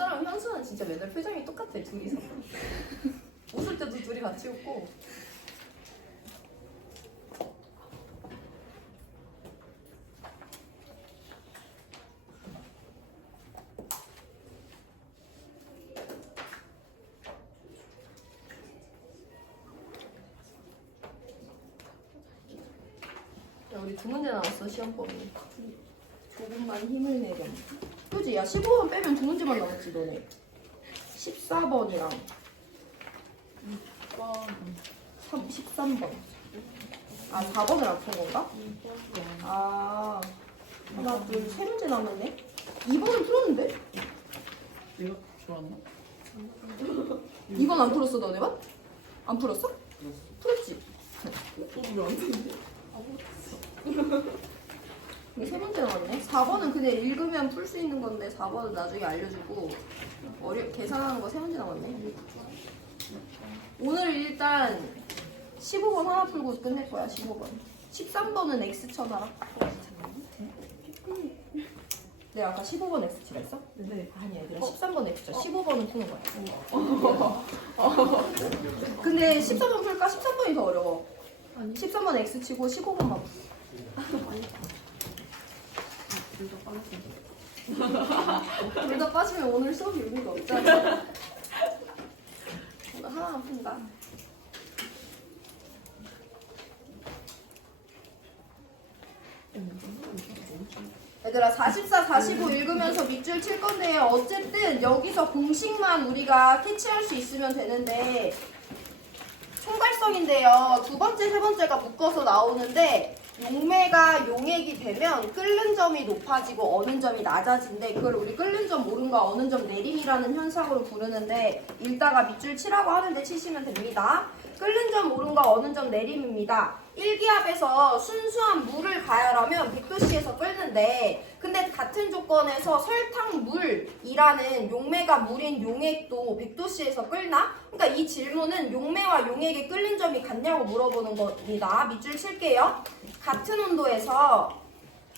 현서랑 현수는 진짜 맨날 표정이 똑같아, 둘이서. 웃을 때도 둘이 같이 웃고. 야, 우리 2문제 나왔어, 시험범위. 조금만 힘을 내렴. 그지? 야, 15번 빼면 2문제만 남았지, 너네. 14번이랑 13번. 아, 4번을 안 푼 건가? 아, 하나, 둘, 3문제 남았네? 2번은 풀었는데? 내가 좋았나? 2번 안 풀었어, 너네만? 안 풀었어? 풀었지? 또도 왜안 되는데? 3문제 나왔네? 4번은 그냥 읽으면 풀 수 있는 건데 4번은 나중에 알려주고 계산하는 거 3문제 남았네. 오늘 일단 15번 하나 풀고 끝낼 거야. 15번 13번은 X 쳐놔라. 내가 아까 15번 X 치라 했어? 네. 아니 얘들아 13번 X 쳐. 15번은 푸는 거야. 근데 14번 풀까? 13번이 더 어려워. 13번 X 치고 15번만 풀. 둘 다 빠지면 오늘 수업이 의미가 없잖아. 오늘 하나만 푼다. 얘들아 44, 45 읽으면서 밑줄 칠 건데요. 어쨌든 여기서 공식만 우리가 캐치할 수 있으면 되는데 총괄성인데요. 두 번째, 세 번째가 묶어서 나오는데 용매가 용액이 되면 끓는 점이 높아지고 어는 점이 낮아진대. 그걸 우리 끓는 점 오름과 어는 점 내림이라는 현상으로 부르는데 읽다가 밑줄 치라고 하는데 치시면 됩니다. 끓는 점 오름과 어는 점 내림입니다. 1기압에서 순수한 물을 가열하면 100도씨에서 끓는데 근데 같은 조건에서 설탕물이라는 용매가 물인 용액도 100도씨에서 끓나? 그러니까 이 질문은 용매와 용액의 끓는 점이 같냐고 물어보는 겁니다. 밑줄 칠게요. 같은 온도에서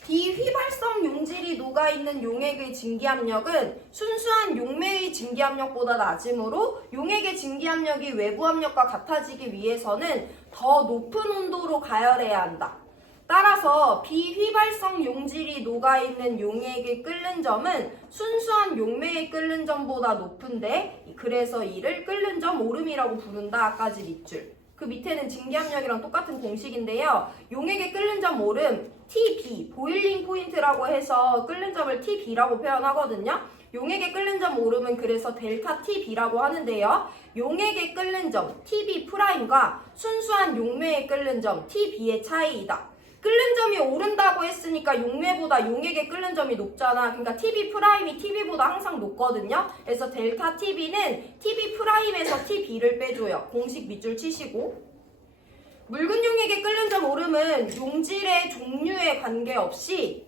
비휘발성 용질이 녹아있는 용액의 증기압력은 순수한 용매의 증기압력보다 낮으므로 용액의 증기압력이 외부 압력과 같아지기 위해서는 더 높은 온도로 가열해야 한다. 따라서 비휘발성 용질이 녹아있는 용액의 끓는 점은 순수한 용매의 끓는 점보다 높은데 그래서 이를 끓는 점 오름이라고 부른다까지 밑줄. 그 밑에는 증기압력이랑 똑같은 공식인데요. 용액의 끓는 점 오름 TB, 보일링 포인트라고 해서 끓는 점을 TB라고 표현하거든요. 용액의 끓는 점 오름은 그래서 델타 TB라고 하는데요. 용액의 끓는 점 TB'과 순수한 용매의 끓는 점 TB의 차이이다. 끓는 점이 오른다고 했으니까 용매보다 용액의 끓는 점이 높잖아. 그러니까 TB'이 TB보다 항상 높거든요. 그래서 델타 TB는 TB'에서 TB를 빼줘요. 공식 밑줄 치시고. 묽은 용액의 끓는 점 오름은 용질의 종류에 관계없이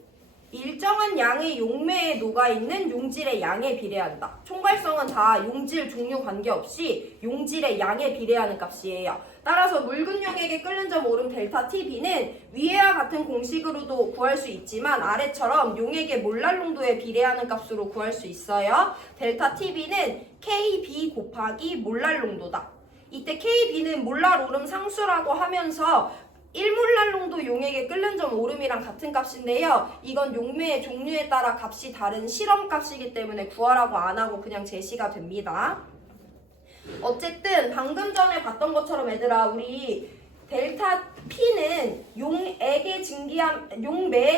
일정한 양의 용매에 녹아있는 용질의 양에 비례한다. 총괄성은 다 용질 종류 관계없이 용질의 양에 비례하는 값이에요. 따라서 묽은 용액의 끓는 점 오름 델타 TB는 위에와 같은 공식으로도 구할 수 있지만 아래처럼 용액의 몰랄 농도에 비례하는 값으로 구할 수 있어요. 델타 TB는 KB 곱하기 몰랄 농도다. 이때 KB는 몰랄 오름 상수라고 하면서 1몰랄 농도 용액의 끓는 점 오름이랑 같은 값인데요. 이건 용매의 종류에 따라 값이 다른 실험 값이기 때문에 구하라고 안 하고 그냥 제시가 됩니다. 어쨌든 방금 전에 봤던 것처럼 얘들아 우리 델타 P는 용매의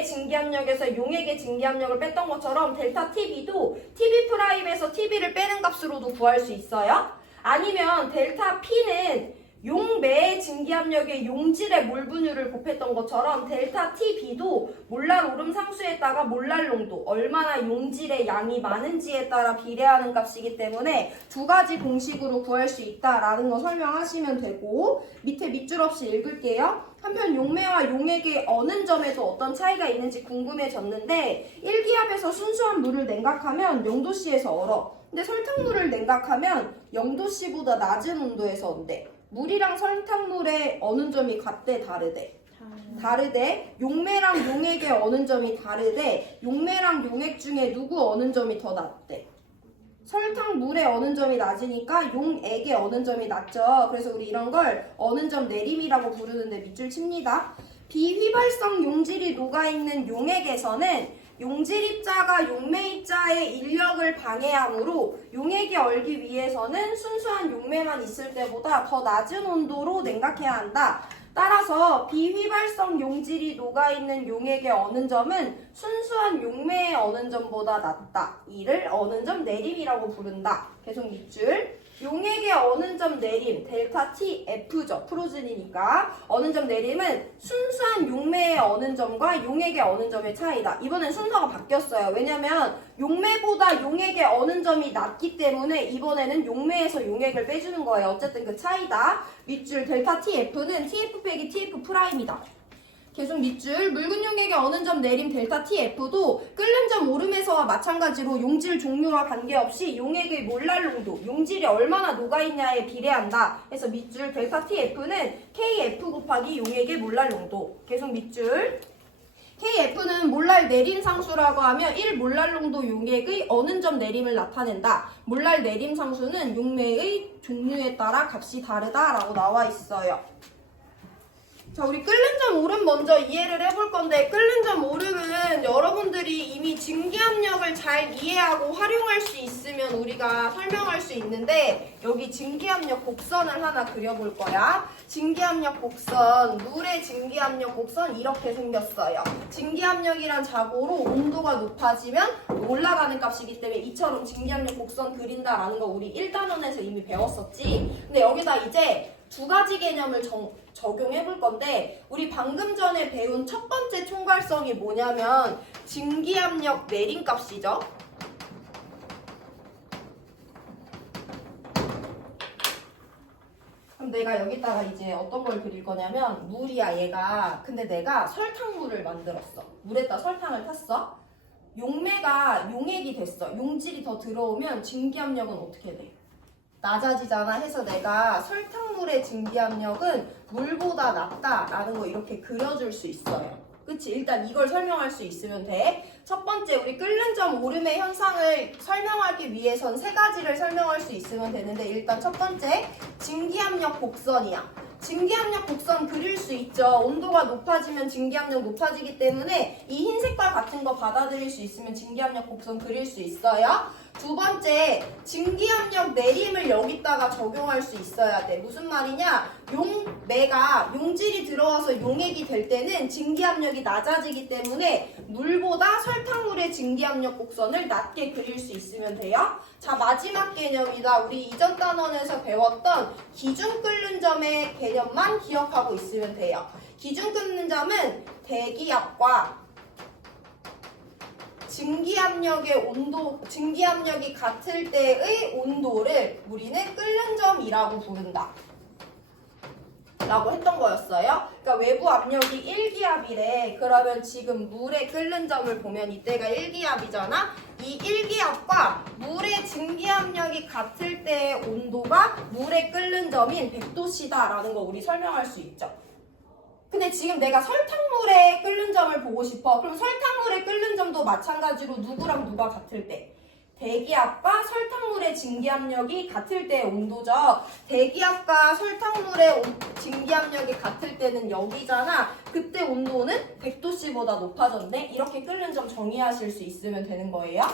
증기압력에서 용액의 증기압력을 뺐던 것처럼 델타 TB도 TB'에서 TB를 빼는 값으로도 구할 수 있어요. 아니면 델타 P는 용매의 증기압력의 용질의 몰 분율을 곱했던 것처럼 델타 TB도 몰랄 오름 상수에다가 몰랄 농도, 얼마나 용질의 양이 많은지에 따라 비례하는 값이기 때문에 두 가지 공식으로 구할 수 있다라는 거 설명하시면 되고 밑에 밑줄 없이 읽을게요. 한편 용매와 용액의 어는 점에도 어떤 차이가 있는지 궁금해졌는데 1기압에서 순수한 물을 냉각하면 0도씨에서 얼어. 근데 설탕물을 냉각하면 0도씨보다 낮은 온도에서 온대. 물이랑 설탕물의 어는 점이 같대 다르대. 용매랑 용액의 어는 점이 다르대. 용매랑 용액 중에 누구 어는 점이 더 낮대? 설탕 물의 어는 점이 낮으니까 용액의 어는 점이 낮죠. 그래서 우리 이런 걸 어는 점 내림이라고 부르는데 밑줄 칩니다. 비휘발성 용질이 녹아있는 용액에서는 용질 입자가 용매 입자의 인력을 방해하므로 용액이 얼기 위해서는 순수한 용매만 있을 때보다 더 낮은 온도로 냉각해야 한다. 따라서 비휘발성 용질이 녹아있는 용액의 어는 점은 순수한 용매의 어는 점보다 낮다. 이를 어는 점 내림이라고 부른다. 계속 밑줄. 용액의 어는 점 내림, 델타 T, F죠. 프로즌이니까. 어는 점 내림은 순수한 용매의 어는 점과 용액의 어는 점의 차이다. 이번엔 순서가 바뀌었어요. 왜냐면 용매보다 용액의 어는 점이 낮기 때문에 이번에는 용매에서 용액을 빼주는 거예요. 어쨌든 그 차이다. 밑줄 델타 TF는 TF 빼기 TF 프라임이다. 계속 밑줄 묽은 용액의 어는 점 내림 델타 TF도 끓는 점 오름에서와 마찬가지로 용질 종류와 관계없이 용액의 몰랄 농도, 용질이 얼마나 녹아있냐에 비례한다. 그래서 밑줄 델타 TF는 KF 곱하기 용액의 몰랄 농도. 계속 밑줄 KF는 몰랄 내림 상수라고 하면 1 몰랄 농도 용액의 어는 점 내림을 나타낸다. 몰랄 내림 상수는 용매의 종류에 따라 값이 다르다라고 나와 있어요. 자, 우리 끓는 점 오름 먼저 이해를 해볼 건데, 끓는 점 오름은 여러분들이 이미 증기압력을 잘 이해하고 활용할 수 있으면 우리가 설명할 수 있는데, 여기 증기압력 곡선을 하나 그려볼 거야. 증기압력 곡선, 물의 증기압력 곡선 이렇게 생겼어요. 증기압력이란 자고로 온도가 높아지면 올라가는 값이기 때문에 이처럼 증기압력 곡선 그린다라는 거 우리 1단원에서 이미 배웠었지. 근데 여기다 이제 두 가지 개념을 적용해 볼 건데, 우리 방금 전에 배운 첫 번째 총괄성이 뭐냐면 증기압력 내림 값이죠. 그럼 내가 여기다가 이제 어떤 걸 그릴 거냐면, 물이야 얘가. 근데 내가 설탕물을 만들었어. 물에다 설탕을 탔어. 용매가 용액이 됐어. 용질이 더 들어오면 증기압력은 어떻게 돼? 낮아지잖아. 해서 내가 설탕물의 증기압력은 물보다 낮다라는 거 이렇게 그려줄 수 있어요. 그치? 일단 이걸 설명할 수 있으면 돼. 첫 번째, 우리 끓는 점 오름의 현상을 설명하기 위해선 세 가지를 설명할 수 있으면 되는데, 일단 첫 번째, 증기압력 곡선이야. 증기압력 곡선 그릴 수 있죠. 온도가 높아지면 증기압력 높아지기 때문에 이 흰색과 같은 거 받아들일 수 있으면 증기압력 곡선 그릴 수 있어요. 두 번째, 증기압력 내림을 여기다가 적용할 수 있어야 돼. 무슨 말이냐? 용매가 용질이 들어와서 용액이 될 때는 증기압력이 낮아지기 때문에 물보다 설탕물의 증기압력 곡선을 낮게 그릴 수 있으면 돼요. 자, 마지막 개념이다. 우리 이전 단원에서 배웠던 기준 끓는 점의 개념만 기억하고 있으면 돼요. 기준 끓는 점은 대기압과 증기압력이 같을 때의 온도를 우리는 끓는 점이라고 부른다. 라고 했던 거였어요. 그러니까 외부 압력이 1기압이래. 그러면 지금 물의 끓는 점을 보면 이때가 1기압이잖아. 이 1기압과 물의 증기압력이 같을 때의 온도가 물의 끓는 점인 100도씨다라는 거 우리 설명할 수 있죠. 근데 지금 내가 설탕물의 끓는 점을 보고 싶어. 그럼 설탕물의 끓는 점도 마찬가지로 누구랑 누가 같을 때? 대기압과 설탕물의 증기압력이 같을 때의 온도죠. 대기압과 설탕물의 증기압력이 같을 때는 여기잖아. 그때 온도는 100도씨보다 높아졌네. 이렇게 끓는 점 정의하실 수 있으면 되는 거예요.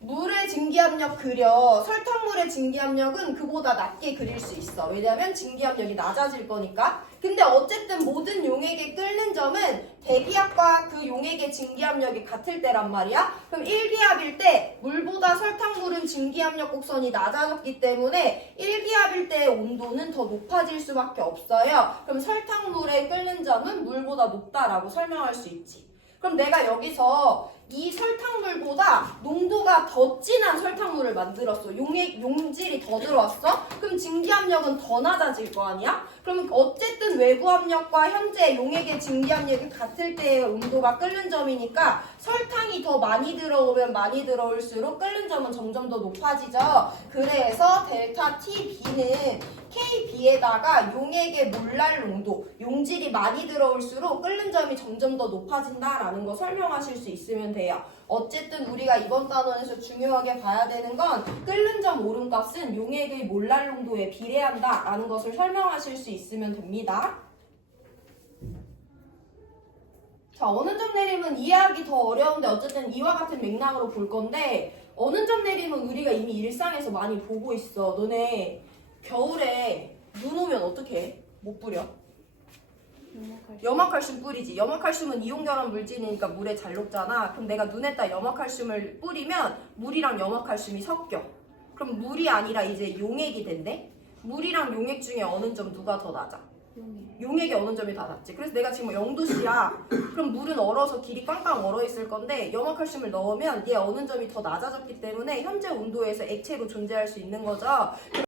물의 증기압력 그려. 설탕물의 증기압력은 그보다 낮게 그릴 수 있어. 왜냐면 증기압력이 낮아질 거니까. 근데 어쨌든 모든 용액의 끓는 점은 대기압과 그 용액의 증기압력이 같을 때란 말이야. 그럼 1기압일 때 물보다 설탕물은 증기압력 곡선이 낮아졌기 때문에 1기압일 때의 온도는 더 높아질 수밖에 없어요. 그럼 설탕물의 끓는 점은 물보다 높다라고 설명할 수 있지. 그럼 내가 여기서 이 설탕물보다 농도가 더 진한 설탕물을 만들었어. 용질이 더 들어왔어? 그럼 증기압력은 더 낮아질 거 아니야? 그럼 어쨌든 외부 압력과 현재 용액의 증기압력이 같을 때의 온도가 끓는 점이니까 설탕이 더 많이 들어오면 많이 들어올수록 끓는 점은 점점 더 높아지죠. 그래서 델타 TB는 KB에다가 용액의 몰랄 농도, 용질이 많이 들어올수록 끓는 점이 점점 더 높아진다라는 거 설명하실 수 있으면 돼요. 어쨌든 우리가 이번 단원에서 중요하게 봐야 되는 건 끓는 점 오름값은 용액의 몰랄 농도에 비례한다라는 것을 설명하실 수 있으면 됩니다. 자, 어느 점 내림은 이해하기 더 어려운데 어쨌든 이와 같은 맥락으로 볼 건데 어느 점 내림은 우리가 이미 일상에서 많이 보고 있어. 너네 겨울에 눈 오면 어떻게 해? 못 뿌려? 염화칼슘 뿌리지. 염화칼슘은 이온결합 물질이니까 물에 잘 녹잖아. 그럼 내가 눈에다 염화칼슘을 뿌리면 물이랑 염화칼슘이 섞여. 그럼 물이 아니라 이제 용액이 된대. 물이랑 용액 중에 어느 점 누가 더 낮아? 용액이 어느 점이 더 낮지. 그래서 내가 지금 0도씨야. 그럼 물은 얼어서 길이 꽝꽝 얼어 있을 건데 염화칼슘을 넣으면 얘 어느 점이 더 낮아졌기 때문에 현재 온도에서 액체로 존재할 수 있는 거죠.